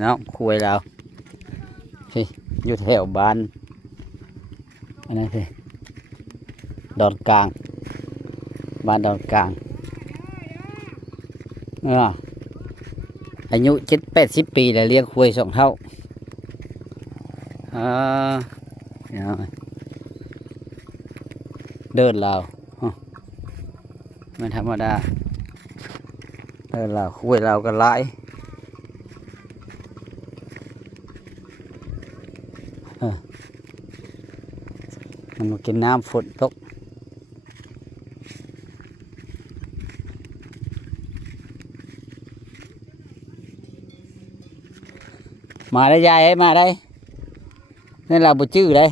เนาะคุยเราพี่อยู่แถวบ้านอันนั้นสิดอนกลางบ้านดอนกลางอายุ70-80 ปีแล้วเลี้ยงคุย2 เท่าเดินเราไม่ธรรมดาเดินเราคุยเราก็ไล่มันมากินน้ำฝนตกมาได้ยายให้มาได้นี่เราบุจื้อได้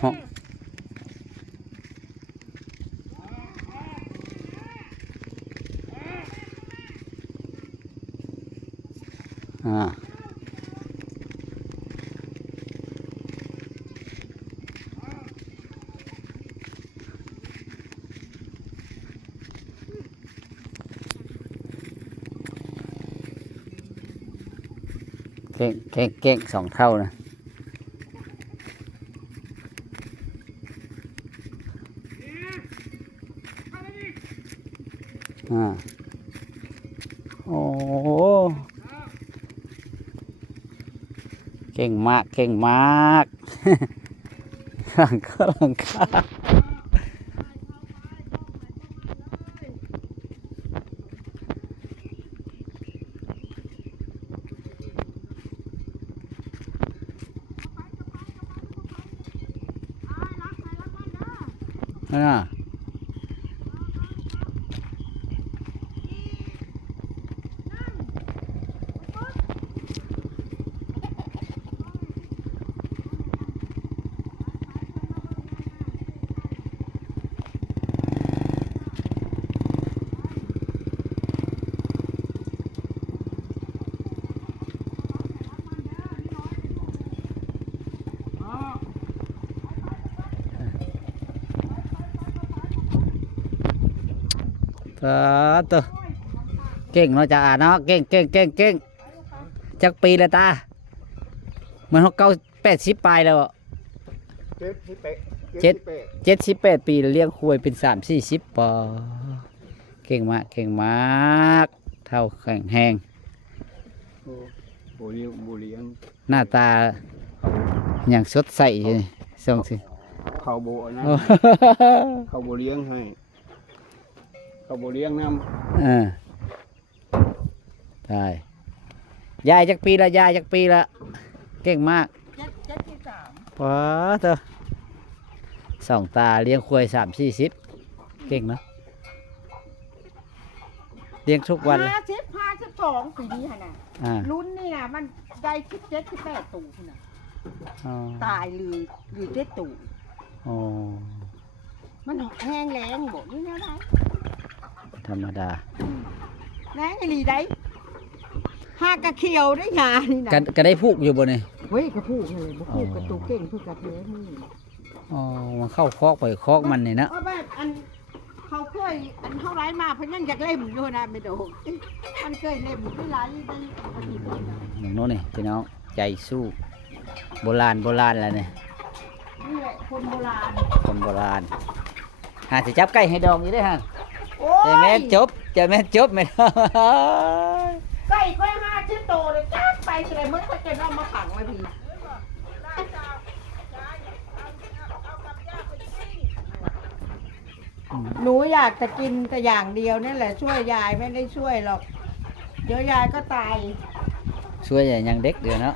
ห้องเก่ง2 เท่านะโอ้เก่งมากเก่งมากหลังคาตัวเก่งเนาะจ่าเนาะเก่งจักปีแล้วตาเหมือนเขา80 ปลายแล้ว78 ปีเลี้ยงคุยเป็น30-40 ปอเก่งมากเท่าแข็งแหงโบเลี้ยงหน้าตาอย่างสดใสส่งสิเขาโบนะเขาโบเลี้ยงให้เขาโบเลี้ยงน้ำใช่ยายจักปีละเก่งมาก73พอเถอะ2 ตาเลี้ยงควาย30-40เก่งเนาะเลี้ยงทุกวัน52ปีนี้น่ะรุ่นนี่น่ะมันได้17-18 ตู่น่ะตายหรือ7 ตู่มันแห้งแรงบ่นี่นะได้ธรรมดาแรงอีหลีได้หากระเขียวได้ยานี่นะก็ได้พูกอยู่บ่นี่เว้ยกระพูกเลยบ่พูกกระตูเก่งเพื่อกระเทนี่มันเข้าคอกไปคอกมันนี่นะแบบเขาเคยเท่าไรมาเพิ่นยังอยากเล่มอยู่นะไม่โดนมันเคยเล่มได้หลายได้อย่างโน้นนี่พี่น้องใจสู้โบราณแล้วเนี่ยนี่แหละคนโบราณหาสิจับใกล้ให้ดองอยู่ได้ฮะจะแม่จบไม่ได้ใกล้ค่อย50 โตเลยจักไปเลยเมื่อเขาจะเอามาขังไว้พี่หนูอยากจะกินแต่อย่างเดียวนี่แหละช่วยยายไม่ได้ช่วยหรอกเดี๋ยวยายก็ตายช่วยอย่างเด็กเดี๋ยวเนาะ